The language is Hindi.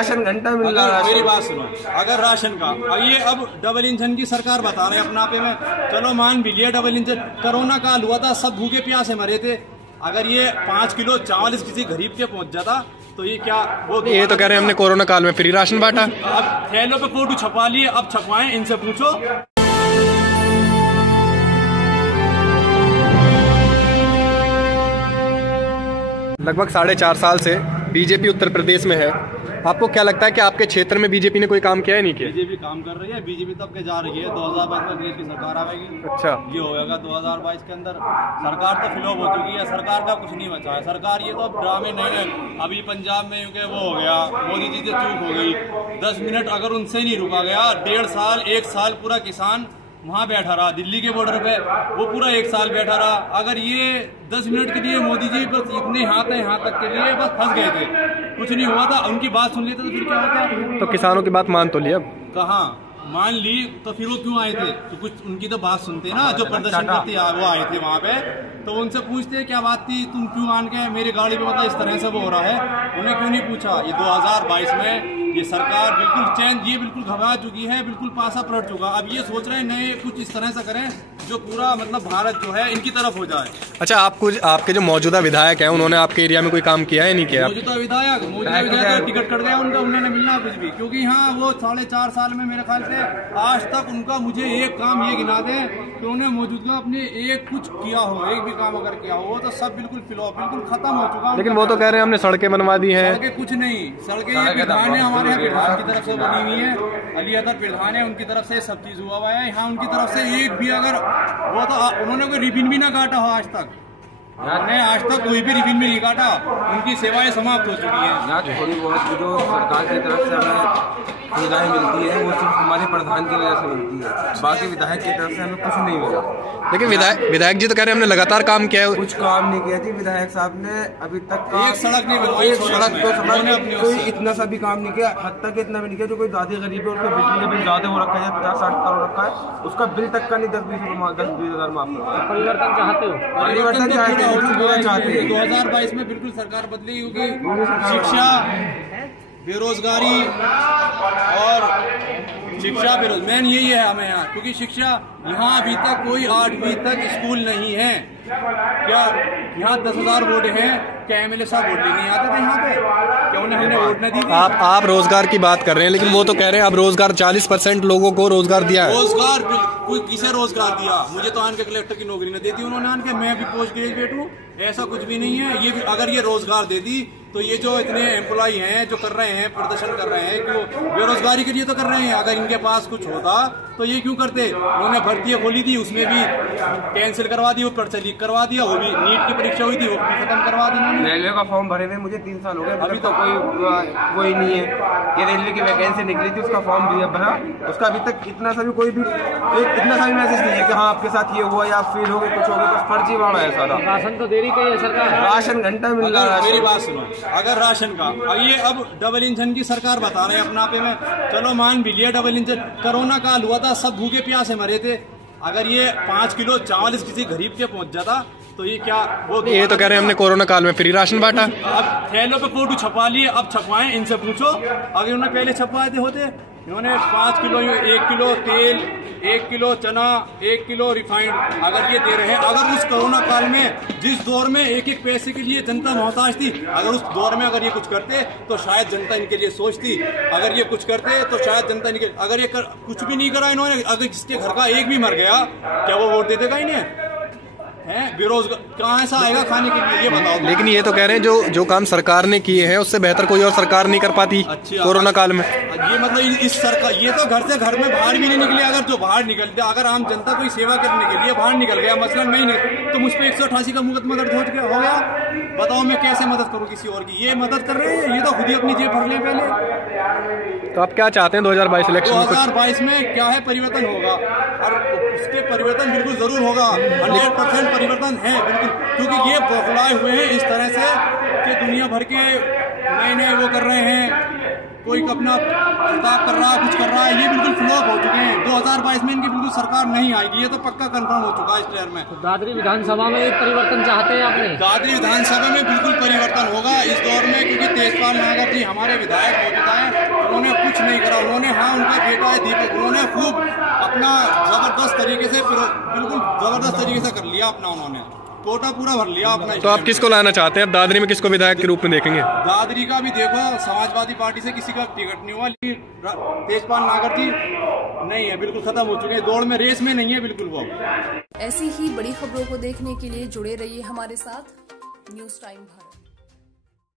राशन घंटा मिल रहा है। मेरी बात सुनो, अगर राशन का ये अब डबल इंजन की सरकार बता रहे हैं अपना पे में, चलो मान भी लिया डबल इंजन, कोरोना काल हुआ था, सब भूखे प्यासे मरे थे। अगर ये 5 किलो चावल किसी गरीब के पहुंच जाता तो ये क्या वो ये तो कह रहे हैं हमने कोरोना काल में फ्री राशन बांटा। अब थैलों पे फोटो छपा लिए, अब छपवाएं, इनसे पूछो। लगभग 4.5 साल से बीजेपी उत्तर प्रदेश में है। आपको क्या लगता है कि आपके क्षेत्र में बीजेपी ने कोई काम किया है नहीं किया? बीजेपी काम कर रही है, बीजेपी तब के जा रही है। 2022 में देश की सरकार आएगी। अच्छा, ये होगा 2022 के अंदर। सरकार तो फ्लॉप हो चुकी है, सरकार का कुछ नहीं बचा है। सरकार ये तो ड्रामे नहीं है। अभी पंजाब में क्योंकि वो हो गया, मोदी जी से चूक हो गई। 10 मिनट अगर उनसे नहीं रुका गया, 1.5 साल 1 साल पूरा किसान वहाँ बैठा रहा, दिल्ली के बॉर्डर पे वो पूरा 1 साल बैठा रहा। अगर ये 10 मिनट के लिए मोदी जी बस इतने यहाँ तक के लिए बस फंस गए थे, कुछ नहीं हुआ था, उनकी बात सुन लेते तो फिर क्या होता। तो किसानों की बात मान तो ली, अब कहाँ मान ली, तो फिर वो क्यों आए थे? तो कुछ उनकी तो बात सुनते ना, जो प्रदर्शन करते वो आए थे वहाँ पे, तो उनसे पूछते क्या बात थी, तुम क्यों मान के मेरी गाड़ी पे मतलब इस तरह से वो हो रहा है। उन्हें क्यों नहीं पूछा? ये 2022 में ये सरकार बिल्कुल चेंज, ये बिल्कुल घबरा चुकी है, बिल्कुल पासा पलट चुका। अब ये सोच रहे हैं नए कुछ इस तरह से करें जो पूरा मतलब भारत जो है इनकी तरफ हो जाए। अच्छा, आपके जो मौजूदा विधायक हैं उन्होंने आपके एरिया में कोई काम किया है नहीं किया? मौजूदा विधायक टिकट कट गया उनका, उन्होंने मिलना कुछ भी, क्योंकि यहाँ वो 4.5 साल में मेरे ख्याल से आज तक उनका मुझे एक काम ये गिना दे कि उन्हें मौजूदा अपने एक कुछ किया हो, एक भी काम अगर किया हो तो सब बिल्कुल फ्लॉप, बिल्कुल खत्म हो चुका। लेकिन वो तो कह रहे हैं हमने सड़कें बनवा दी हैं। सड़कें कुछ नहीं, सड़कें ये प्रधान है हमारे यहाँ, प्रधान की तरफ से बनी हुई है, अली अदर प्रधान है, उनकी तरफ से सब चीज हुआ है। यहाँ उनकी तरफ से एक भी अगर वो तो उन्होंने कोई रिबिन भी ना काटा हो आज तक, आज तक कोई भी रिबिन भी नहीं काटा, उनकी सेवाएं समाप्त हो चुकी है। यहाँ थोड़ी बहुत जो सरकार की तरफ से हमें सुविधाएं मिलती है वो सिर्फ हमारे प्रधान की वजह से मिलती है, बाकी विधायक की तरफ से हमें कुछ नहीं मिला। लेकिन विधायक जी तो कह रहे हैं हमने लगातार काम किया है। कुछ काम नहीं किया जी विधायक साहब ने अभी तक। एक सड़क नहीं बनवाई, एक सड़क तो कोई इतना सा भी काम नहीं किया, हद तक इतना भी नहीं किया। जो कोई दादी गरीब है उसका बिजली का बिल ज्यादा हो रखा है, 50-60 करोड़ रखा है, उसका बिल तक का नहीं 10-20 हज़ार माफ करता है। परिवर्तन चाहते हो? परिवर्तन चाहते हैं, 2022 में बिल्कुल सरकार बदली, क्योंकि शिक्षा बेरोजगारी और शिक्षा बेरोजगारी मेन यही है हमें यहाँ, क्योंकि शिक्षा यहाँ अभी तक कोई 8वीं तक स्कूल नहीं है। क्या यहाँ 10,000 वोट हैं, क्या एमएलए साहब वोट लेने आते थे यहाँ पे? क्या उन्हें हमने वोट नहीं दी? आप रोजगार की बात कर रहे हैं, लेकिन वो तो कह रहे हैं अब रोजगार 40% लोगों को रोजगार दिया है। रोजगार कोई किसे रोजगार दिया? मुझे तो आन के कलेक्टर की नौकरी नहीं देती उन्होंने, आन के मैं भी पोस्ट ग्रेजुएट हूँ, ऐसा कुछ भी नहीं है। ये अगर ये रोजगार दे दी तो ये जो इतने एम्प्लॉय हैं जो कर रहे हैं, प्रदर्शन कर रहे हैं, क्यों बेरोजगारी के लिए तो कर रहे हैं। अगर इनके पास कुछ होता तो ये क्यों करते? उन्होंने भर्ती खोली थी, उसमें भी कैंसिल करवा दी, वो पर्चा लीक करवा दिया, वो भी नीट की परीक्षा हुई थी वो भी खत्म करवा दी। रेलवे का फॉर्म भरे हुए मुझे 3 साल हो गए, अभी तो कोई नहीं है। ये रेलवे की वैकेंसी निकली थी, उसका फॉर्म भी भरा, उसका अभी तक इतना सा भी कोई भी इतना सा भी मैसेज नहीं है कि हाँ आपके साथ ये हुआ या आप फेल हो गए, कुछ हो गया, बस फर्जीवाड़ा है सारा। राशन तो देरी कही है सरकार, राशन घंटा मिल रहा है। मेरी बात सुनो, अगर राशन का ये अब डबल इंजन की सरकार बता रहे हैं अपना पे में, चलो मान भी लिया डबल इंजन, कोरोना काल हुआ था, सब भूखे प्यासे मरे थे। अगर ये 5 किलो चावल किसी गरीब के पहुंच जाता तो ये क्या वो ये तो कह रहे हैं हमने कोरोना काल में फ्री राशन बांटा। अब थैलों पे फोटो छपा लिए, अब छपवाएं, इनसे पूछो। अगर उन्होंने पहले छपवाए होते, इन्होंने 5 किलो 1 किलो तेल, 1 किलो चना, 1 किलो रिफाइंड अगर ये दे रहे हैं। अगर उस कोरोना काल में जिस दौर में एक पैसे के लिए जनता मोहताज थी, अगर उस दौर में अगर ये कुछ करते तो शायद जनता इनके लिए सोचती। अगर ये कुछ करते तो शायद जनता इनके, अगर ये कुछ भी नहीं करा इन्होंने, अगर जिसके घर का एक भी मर गया, क्या वो वोट दे देगा इन्हें? है बेरोजगार कहाँ ऐसा आएगा खाने के लिए, ये बताओ। लेकिन ये तो कह रहे हैं जो काम सरकार ने किए हैं उससे बेहतर कोई और सरकार नहीं कर पाती कोरोना काल में। ये मतलब इस सरकार, ये तो घर से घर में बाहर भी नहीं निकले। अगर जो बाहर निकलते, अगर आम जनता कोई सेवा करने के लिए बाहर निकल गया, मसलन मैं नहीं, तो मुझ पर 188 का मुकदमा दर्ज हो गया, बताओ मैं कैसे मदद करूँ किसी और की? ये मदद कर रहे हैं, ये तो खुद ही अपनी जेब भर ले पहले। तो आप क्या चाहते हैं 2022 इलेक्शन में? 2022 में क्या है, परिवर्तन होगा और उसके परिवर्तन बिल्कुल जरूर होगा, 100% परिवर्तन है बिल्कुल, क्योंकि ये बौखलाए हुए हैं इस तरह से कि दुनिया भर के नए वो कर रहे हैं, कोई अपना किताब कर रहा है, कुछ कर रहा है, ये बिल्कुल फ्लॉप हो चुके हैं। 2022 में इनकी बिल्कुल सरकार नहीं आएगी, ये तो पक्का कंफर्म हो चुका है इस शहर में। तो दादरी विधानसभा में एक परिवर्तन चाहते हैं आपने? दादरी विधानसभा में बिल्कुल परिवर्तन होगा इस दौर में, क्योंकि तेजपाल नागर जी हमारे विधायक मौजूदा है, कुछ नहीं करा उन्होंने। हाँ, उनका बेटा है दीपक, उन्होंने खूब अपना जबरदस्त तरीके से, बिल्कुल जबरदस्त तरीके से कर लिया अपना, उन्होंने कोटा पूरा भर लिया अपना। तो आप किसको लाना चाहते हैं? अब दादरी में किसको विधायक के रूप में देखेंगे? दादरी का भी देखो, समाजवादी पार्टी से किसी का टिकट नहीं हुआ, लेकिन तेजपाल नागर जी नहीं है, बिल्कुल खत्म हो चुके हैं, दौड़ में रेस में नहीं है बिल्कुल वो। ऐसी ही बड़ी खबरों को देखने के लिए जुड़े रहिए हमारे साथ न्यूज़ टाइम भारत।